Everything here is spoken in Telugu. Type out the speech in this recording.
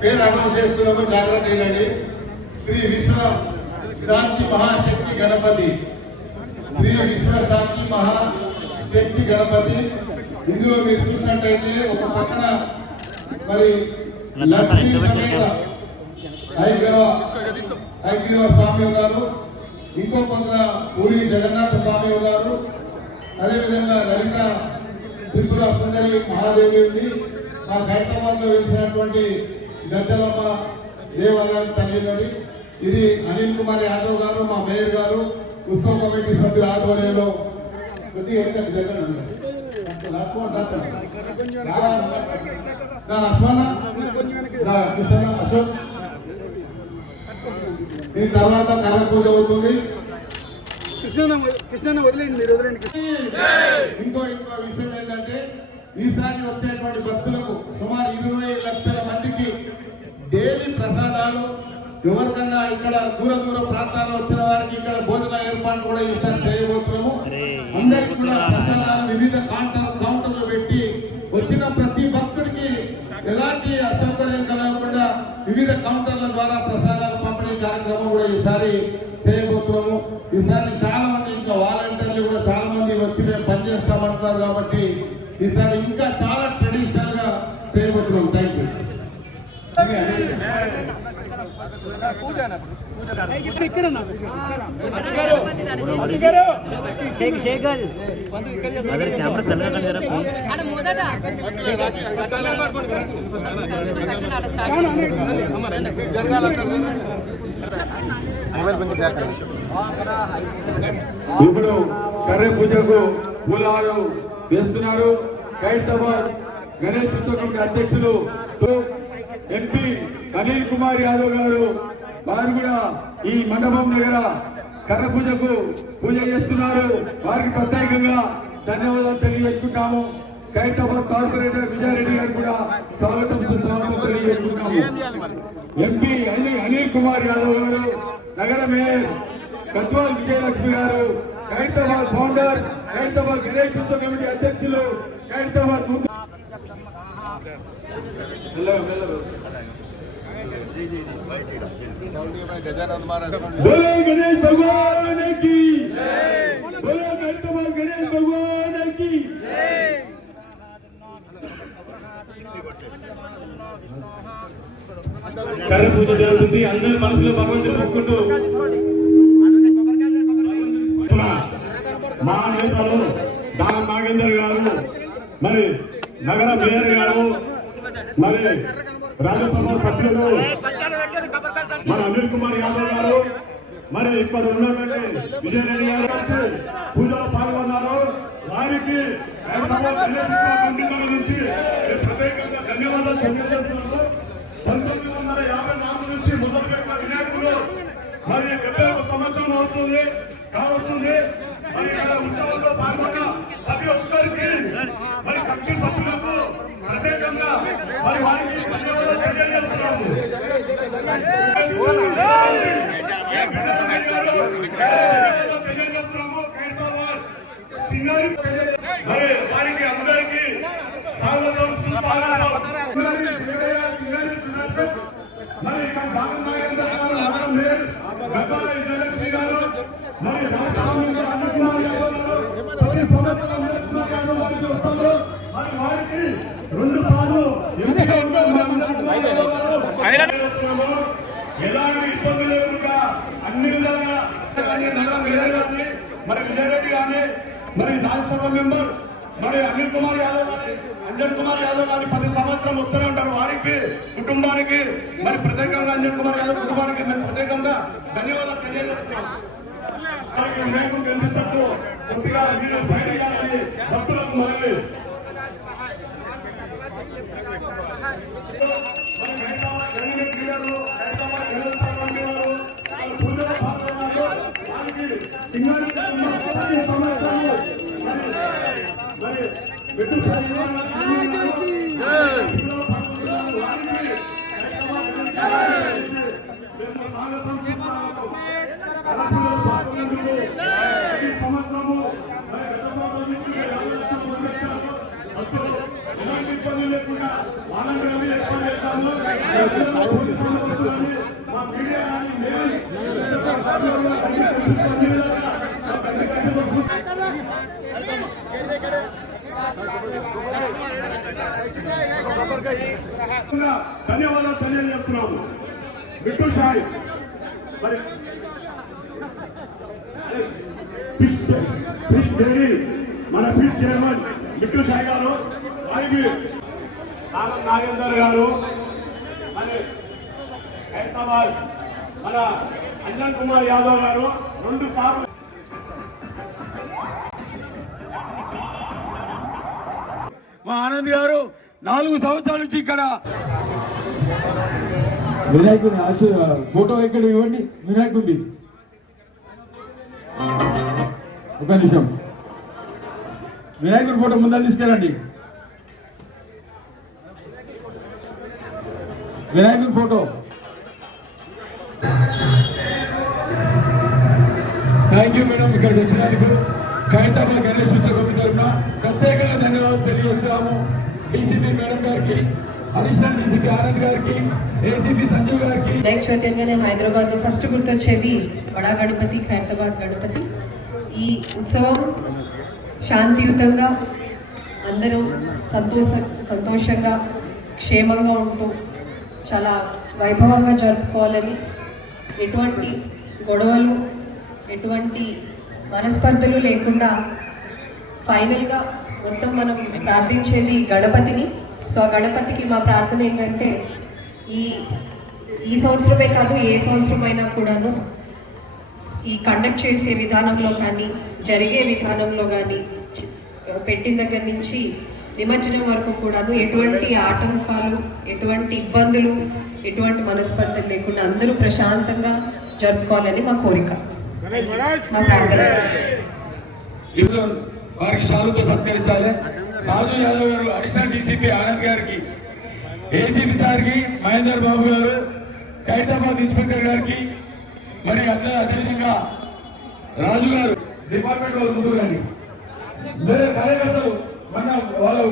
పేరు అనౌన్స్ చేస్తున్నాము, జాగ్రత్త అయినండి. శ్రీ విశ్వ శాంతి మహాశక్తి గణపతి, శ్రీ విశ్వ శాంతి మహాశక్తి గణపతి. ఇందులో మీరు చూసినట్టయితే ఒక పక్కన మరి లక్ష్మీ సమేత హైగ్రీవ స్వామి ఉన్నారు, ఇంకో పక్కన పూరి జగన్నాథ స్వామి ఉన్నారు, అదేవిధంగా లలిత త్రిపుర సుందరి మహాదేవి ఉంది. మా హైదరాబాద్ లో వెలిసినటువంటి గద్దలమ్మ దేవాలయం తల్లినది. ఇది అనిల్ కుమార్ యాదవ్ గారు, మా మేయర్ గారు, ఉత్సవ కమిటీ సభ్యుల ఆధ్వర్యంలో అశోక్ దీని తర్వాత కర్ర పూజ అవుతుంది. ఇంకో విషయం ఏంటంటే ఈసారి వచ్చేటువంటి భక్తులకు సుమారు 20 లక్షల మందికి డైలీ ప్రసాదాలు, ఎవరికన్నా ఇక్కడ దూర ప్రాంతాల్లో వచ్చిన వారికి ఇక్కడ భోజన ఏర్పాటు కూడా ఈసారి చేయబోతున్నాము. అందరికీ కూడా ప్రసాదాలు వివిధ కౌంటర్లు పెట్టి వచ్చిన ప్రతి భక్తుడికి ఎలాంటి అసౌకర్యం కలగకుండా వివిధ కౌంటర్ల ద్వారా ప్రసాదాలు పంపిణీ కార్యక్రమం కూడా ఈసారి చేయబోతున్నాము. ఈసారి చాలా మంది ఇంకా వాలంటీర్లు కూడా చాలా మంది వచ్చి మేము పనిచేస్తామంటున్నారు కాబట్టి ఈసారి ఇంకా చాలా ట్రెడిషనల్ గా చేయబోతున్నాం. Thank you. ఇప్పుడు కర్ర పూజకు పూలాలు వేస్తున్నారు. ఖైరతాబాద్ గణేష్ ఉత్సవ కమిటీ అధ్యక్షులు ఎంపీ అనిల్ కుమార్ యాదవ్ గారు వారు కూడా ఈ మండపం దగ్గర కర్ర పూజకు పూజ చేస్తున్నారు. వారికి ప్రత్యేకంగా ధన్యవాదాలు తెలియజేసుకుంటాము. ఖైరతాబాద్ కార్పొరేటర్ విజయారెడ్డి గారు కూడా స్వాగతం సుస్వాగతం తెలియజేసుకుంటాము. ఎంపీ అనిల్ కుమార్ యాదవ్ గారు, నగర మేయర్ గద్వాల్ విజయలక్ష్మి గారు, ఖైరతాబాద్ ఫౌండర్, ఖైరతాబాద్ గణేష్ ఉత్సవ కమిటీ అధ్యక్షులు, ఖైరతాబాద్ बोलो गणेश भगवान की, बोलो खैरताबाद गणेश भगवान की। కర్ర పూజ జరుగుతుంది. అందరి మనసులో భగవంతుని మొక్కుకుంటూ మా నేతలు దాన నాగేందర్ గారు, మరి నగర మేయర్ గారు, మరి రాజ్యసభ సభ్యులు మన అనిల్ కుమార్ యాదవ్ గారు, మరి ఇక్కడ ఉన్నటువంటి విజయరెడ్డి గారు పూజలో పాల్గొన్నారు. వారికి నుంచి ప్రత్యేకంగా ధన్యవాదాలు తెలియజేస్తున్నాము. 1954 నుంచి మొదలుపెట్టిన వినాయకుడు మరి 71 సంవత్సరం అవుతుంది కావస్తుంది. మరి ఇక్కడ ఉత్సవంలో పాల్గొన్న ప్రతి ఒక్కరికి, మరి కమిటీ సభ్యులకు ప్రత్యేకంగా మరి వారికి ధన్యవాదాలు తెలియజేస్తున్నాము. మరి వారికి అందరికీ స్వాగతం సుస్వాగతం. మరి ఇక్కడ దానం నాగేంద్ర గారు, నగర మేయర్ గద్వాల్ విజయలక్ష్మి గారు, మరి ప్రతి సంవత్సరం వారికి వస్తారు. మరి వారికి 2 సార్లు ఎలాంటి ఇబ్బంది లేకుండా అన్ని విధాలుగా నగర మేయర్ గారిని, మరి విజయరెడ్డి గారిని, మరి రాజ్యసభ మెంబర్ మరి అనిల్ కుమార్ యాదవ్ గారి, అంజన్ కుమార్ యాదవ్ గారి 10 సంవత్సరం వస్తూనే ఉంటారు. వారికి కుటుంబానికి మరి ప్రత్యేకంగా అంజన్ కుమార్ యాదవ్ కుటుంబానికి మేము ప్రత్యేకంగా ధన్యవాదాలు తెలియజేస్తున్నాం. వారికి వినాయకుడు గెలిచినట్టు కొద్దిగా మీరు బయట భక్తులకు మనవి. సంవత్సరము ఇబ్బంది లేకుండా వాళ్ళని రవి ఏర్పాటు చేస్తాము. మా మీడియా ధన్యవాదాలు తెలియజేస్తున్నాము. బిట్టు సాయి మరి ఫిష్ డైరీ మన ఫిష్ చైర్మన్ బిట్టు సాయి గారు, వారికి నాగేందర్ గారు, మరి హైదరాబాద్ మన అంజన్ కుమార్ యాదవ్ గారు 2 సార్లు మా ఆనంద్ గారు 4 సంవత్సరాల నుంచి ఇక్కడ వినాయకుని ఫోటో ఇక్కడ ఇవ్వండి. వినాయకుడి ఒక నిమిషం, వినాయకుడి ఫోటో ముందర తీసుకెళ్ళండి. వినాయకుడి ఫోటో. థ్యాంక్ యూ మేడం, ఇక్కడికి వచ్చినందుకు ఖైరతాబాద్ గణేష్ ఉత్సవ కమిటీ తరఫున ప్రత్యేకంగా ధన్యవాదాలు తెలియజేస్తాము. డీసీపీ మేడం గారికి, అడిషనల్ డీసీపీ ఆనంద్ గారికి, ఏసీపీ సంజీవ్ గారికి. నెక్స్ట్ చైతన్యనే హైదరాబాద్ లో ఫస్ట్ గుర్తొచ్చేది బడా గణపతి, ఖైరతాబాద్ గణపతి. ఈ ఉత్సవం శాంతియుతంగా అందరూ సంతోషంగా క్షేమంగా ఉంటూ చాలా వైభవంగా జరుపుకోవాలని, ఎటువంటి గొడవలు ఎటువంటి మనస్పర్ధలు లేకుండా ఫైనల్గా మొత్తం మనం ప్రార్థించేది గణపతిని. సో ఆ గణపతికి మా ప్రార్థన ఏంటంటే ఈ సంవత్సరమే కాదు ఏ సంవత్సరం అయినా కూడాను ఈ కండక్ట్ చేసే విధానంలో కానీ జరిగే విధానంలో కానీ పెట్టిన దగ్గర నుంచి నిమజ్జనం వరకు కూడాను ఎటువంటి ఆటంకాలు, ఎటువంటి ఇబ్బందులు, ఎటువంటి మనస్పర్ధలు లేకుండా అందరూ ప్రశాంతంగా జరుపుకోవాలని మా కోరిక, మా ప్రార్థన. వారికి షాలుతో సత్కరించాలి. రాజు యాదవ్ గారు, అడిషనల్ డీసీపీ ఆనంద్ గారికి, ఏసీపీ సార్కి, మహేందర్ బాబు గారు, ఖైరతాబాద్ ఇన్స్పెక్టర్ గారికి, మరి అదేవిధంగా రాజు గారు డిపార్ట్మెంట్ వాళ్ళు ముందు రండి. వేరే కార్యకర్తలు మన వాళ్ళు